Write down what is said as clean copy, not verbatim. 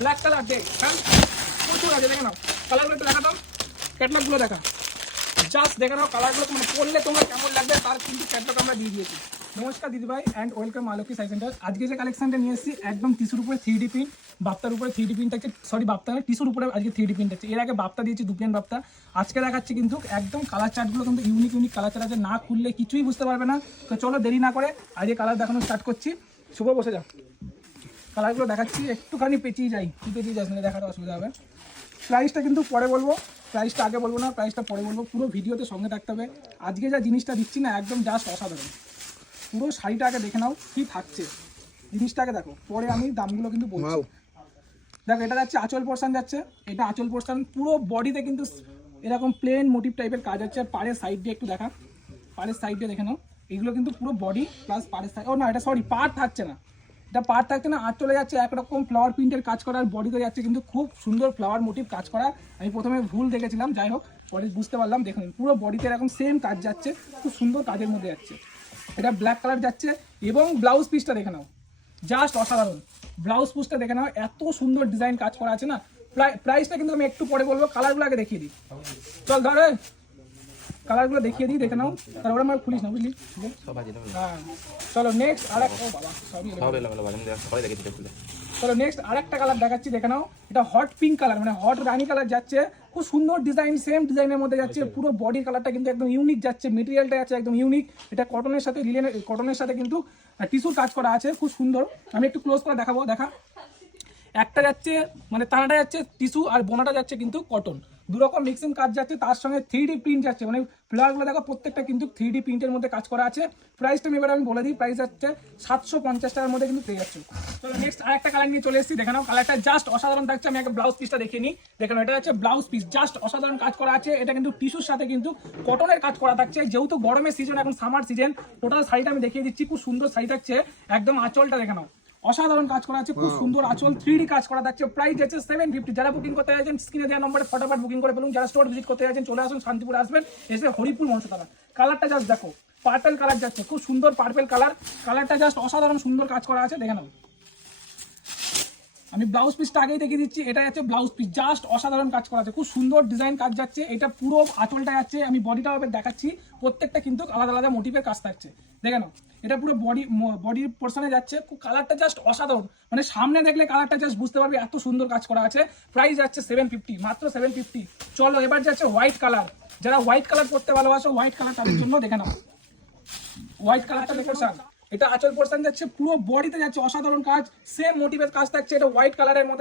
Black colour দেখ, হ্যাঁ প্রচুর আছে, দেখে নাও কালারগুলো একটু দেখাতাম, ক্যাটলগুলো দেখা, জাস্ট দেখে নাও কালারগুলো, মানে পরলে তোমার কেমন লাগবে তার কিন্তু ক্যাটলগ আমরা দিয়ে দিয়েছি। নমস্কার দিদিভাই অ্যান্ড ওয়েলকাম মা লক্ষ্মী সাই সেন্টার। আজকে যে কালেকশনটা নিয়ে এসেছি একদম টিস্যুর উপরে 3D প্রিন্ট, বাপ্তার উপরে 3D প্রিন্ট আছে, সরি বাপ্তা না, টিস্যুর উপরে আজকে 3D প্রিন্ট আছে। এর আগে বাপ্তা দিয়েছি, দুপিয়ান বাপ্তা। আজকে দেখাচ্ছি কিন্তু একদম কালার চার্টগুলো কিন্তু ইউনিক ইউনিক কালার চার্ট আছে, না খুললে কিছুই বুঝতে পারবে না। তো চলো দেরি না করে আজকে কালার দেখানো স্টার্ট করছি। শুভ বসে যাও, কালারগুলো দেখাচ্ছি, একটুখানি পেঁচিয়ে যাই, তুই পেঁচিয়ে যাস না, দেখাটা অসুবিধা হবে। প্রাইসটা কিন্তু পরে বলবো, প্রাইসটা আগে বলবো না, প্রাইসটা পরে বলবো, পুরো ভিডিওতে সঙ্গে থাকতে হবে। আজকে যা জিনিসটা দিচ্ছি না একদম জাস্ট অসাধারণ। পুরো শাড়িটা আগে দেখে নাও কি থাকছে, জিনিসটাকে দেখো, পরে আমি দামগুলো কিন্তু বলছি। দেখো এটা যাচ্ছে আঁচল পোর্শন, যাচ্ছে এটা আঁচল পোর্শন, পুরো বডিতে কিন্তু এরকম প্লেন মোটিভ টাইপের কাজ আছে। আর পাড়ের সাইড দিয়ে একটু দেখা, পাড়ের সাইড দিয়ে দেখে নাও, এগুলো কিন্তু পুরো বডি প্লাস পাড়ের সাইড, ও না এটা সরি পাড় থাকছে না, এটা পার্ট থাকছে না, আর চলে যাচ্ছে একরকম ফ্লাওয়ার প্রিন্টের কাজ করা, আর বডিতে যাচ্ছে কিন্তু খুব সুন্দর ফ্লাওয়ার মোটিভ কাজ করা। আমি প্রথমে ভুল দেখেছিলাম, যাই হোক পরে বুঝতে পারলাম। দেখুন পুরো বডিতে এরকম সেম কাজ যাচ্ছে, খুব সুন্দর কাজের মধ্যে যাচ্ছে। এটা ব্ল্যাক কালার যাচ্ছে এবং ব্লাউজ পিসটা দেখে নাও, জাস্ট অসাধারণ। ব্লাউজ পিসটা দেখে নাও, এত সুন্দর ডিজাইন কাজ করা আছে না। প্রাইসটা কিন্তু আমি একটু পরে বলবো, কালারগুলো আগে দেখিয়ে দিই। চল ধরে কালারগুলো দেখিয়ে দিই, দেখে নাও, তারপরে আমার খুলিস না, বুঝলি? হ্যাঁ চলো নেক্সট আর একটা, চলো নেক্সট আরেকটা কালার দেখাচ্ছি, দেখে নাও। এটা হট পিঙ্ক কালার, মানে হট রানি কালার যাচ্ছে, খুব সুন্দর ডিজাইন, সেম ডিজাইনের মধ্যে যাচ্ছে। পুরো বডির কালারটা কিন্তু একদম ইউনিক যাচ্ছে, মেটেরিয়ালটা যাচ্ছে একদম ইউনিক। এটা কটনের সাথে কটনের সাথে কিন্তু টিস্যুর কাজ করা আছে, খুব সুন্দর। আমি একটু ক্লোজ করে দেখাবো, দেখা একটা যাচ্ছে মানে তানাটা যাচ্ছে টিস্যু, আর বোনাটা যাচ্ছে কিন্তু কটন, দুরকম মিক্সিং কাজ যাচ্ছে। তার সঙ্গে 3D প্রিন্ট যাচ্ছে, মানে ফ্লাওয়ারগুলো দেখো প্রত্যেকটা কিন্তু 3D প্রিন্টের মধ্যে কাজ করা আছে। প্রাইসটা এবার আমি বলে দিই, প্রাইস যাচ্ছে 750 টাকার মধ্যে কিন্তু পেয়ে যাচ্ছে। চলো নেক্সট আরেকটা কালার নিয়ে চলে এসেছি, দেখে নাও কালারটা জাস্ট অসাধারণ থাকছে। আমি একটা ব্লাউজ পিসটা দেখিয়ে নিই, দেখে নাও এটা হচ্ছে ব্লাউজ পিস, জাস্ট অসাধারণ কাজ করা আছে। এটা কিন্তু টিস্যুর সাথে কিন্তু কটনের কাজ করা থাকছে, যেহেতু গরমের সিজন, এখন সামার সিজন। টোটাল শাড়িটা আমি দেখিয়ে দিচ্ছি, খুব সুন্দর শাড়ি থাকছে, একদম আঁচলটা দেখে নাও, অসাধারণ কাজ করা আছে, খুব সুন্দর আঁচল, 3D কাজ করা থাকছে। প্রাইস যাচ্ছে 750। যারা বুকিং করতে চাইছেন স্ক্রিনে দেওয়া নম্বরে ফটাফট বুকিং করে ফেলুন। যারা স্টোর ভিজিট করতে চাইছেন চলে আসুন, শান্তিপুরে আসবেন, এসে হরিপুর মনসাতলা। কালারটা জাস্ট দেখো, পার্পেল কালার যাচ্ছে, খুব সুন্দর পার্পেল কালার, কালারটা জাস্ট অসাধারণ সুন্দর কাজ করা আছে, দেখে নাও। আমি ব্লাউজ পিসটা আগেই দেখিয়ে দিচ্ছি, এটা যাচ্ছে ব্লাউজ পিস, জাস্ট অসাধারণ কাজ করা আছে, খুব সুন্দর ডিজাইন কাজ যাচ্ছে। এটা পুরো আঁচলটা যাচ্ছে, আমি বডিটাও দেখাচ্ছি, প্রত্যেকটা কিন্তু আলাদা আলাদা মোটিভের কাজ থাকছে, দেখে নাও। এটা পুরো বডির পোর্শনে যাচ্ছে, খুব কালারটা জাস্ট অসাধারণ, মানে সামনে দেখলে কালারটা জাস্ট বুঝতে পারবে এত সুন্দর কাজ করা আছে। প্রাইস যাচ্ছে 750, মাত্র 750। চলো এবার যাচ্ছে হোয়াইট কালার, যারা হোয়াইট কালার পরতে ভালোবাসো, হোয়াইট কালার তাদের জন্য দেখে নাও। হোয়াইট কালারটা দেখো স্যার, এটা আঁচল পোর্শন যাচ্ছে, পুরো বডিতে যাচ্ছে অসাধারণ কাজ, সেম মোটিভের কাজ থাকছে। এটা হোয়াইট কালারের মধ্যে